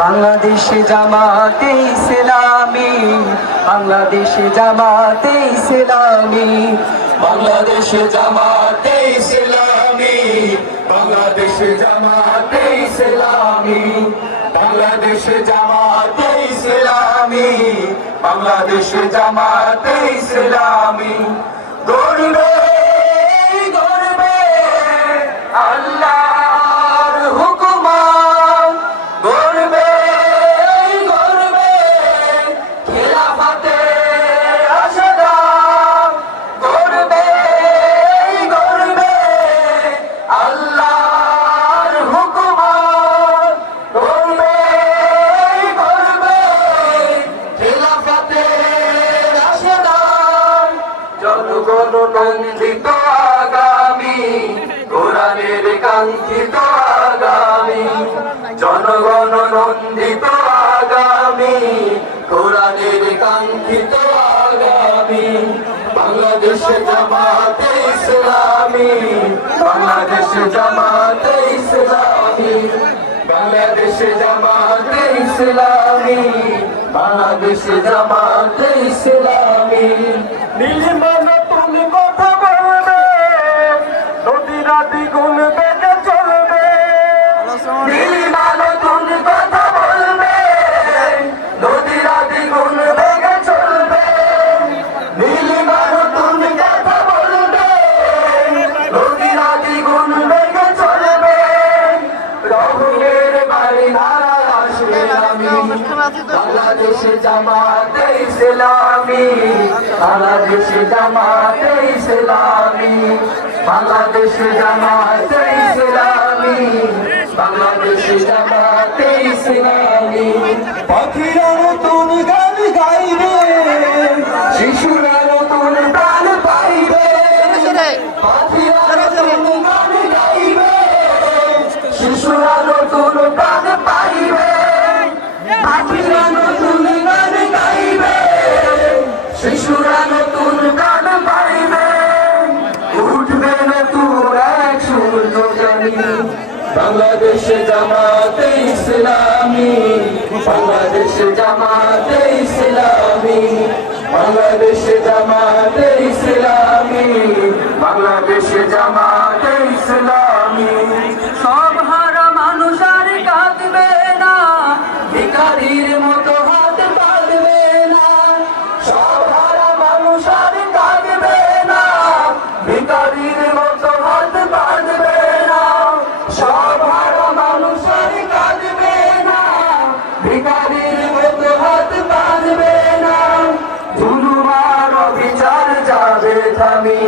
বাংলাদেশ জামাতে ইসলামী, বাংলাদেশ জামাতে ইসলামী, বাংলাদেশ জামাতে ইসলামী, বাংলাদেশ জামাতে ইসলামী, বাংলাদেশ জামাতে ইসলামী, বাংলাদেশ জামাতে ইসলামী। গর্বে গর্বে আল্লাহর হুকুমান, গর্বে গর্বে খেলাফতে রাশেদান, গর্বে গর্বে আল্লাহর হুকুমান, গর্বে গর্বে খেলাফতে রাশেদান। জনগণ নন্দিত আগামী, কোরআনের কাঙ্ক্ষিত আগামী, জনগণ নন্দিত আগামী, কোরআনের কাঙ্ক্ষিত আগামী। বাংলাদেশ জামাতে ইসলামী, বাংলাদেশ জামাতে ইসলামী, বাংলাদেশ জামাতে ইসলামী, বাংলাদেশ জামাতে ইসলামী। নির্মাণ তুমি কথা বলবে, নদীরা দ্বিগুণ বেগে চলবে। নির্মাণ তুমি কথা বলবে, নদীরা দ্বিগুণ বেগে চলবে। নির্মাণ তুমি কথা বলবে, নদীরা দ্বিগুণ বেগে চলবে। রহমের বাড়ি ধারা আসবে আমি, বাংলাদেশ জামাতে ইসলামী, বাংলাদেশ জামাতে ইসলামী, বাংলাদেশ জামাতে ইসলামী, বাংলাদেশ জামাতে ইসলামী। পাখিরা নতুন গান গাইবে, শিশুরা নতুন প্রাণ পাইবে। পাখিরা নতুন গান গাইবে, শিশুরা নতুন প্রাণ পাইবে। পাখিরা নতুন গান গাইবে, শিশুরা নতুন গান পাইবে। উঠবে নতুন এক সূর্য জানি, বাংলাদেশ জামাতে ইসলামী, বাংলাদেশ জামাতে ইসলামী, বাংলাদেশ জামাতে ইসলামী, বাংলাদেশ জামাতে ইসলামী। সব হারা মানুষ আর কাঁদবে না, ভিখারির মতো হাত পাতবে না। সব হারা মানুষ আর কাঁদবে না, ভিখারির মতো হাত বাঁধবে না। সব হারা মানুষ আর কাঁদবে না, ভিখারির মতো হাত বাঁধবে না। জুলুম আর অবিচার যাবে থামি।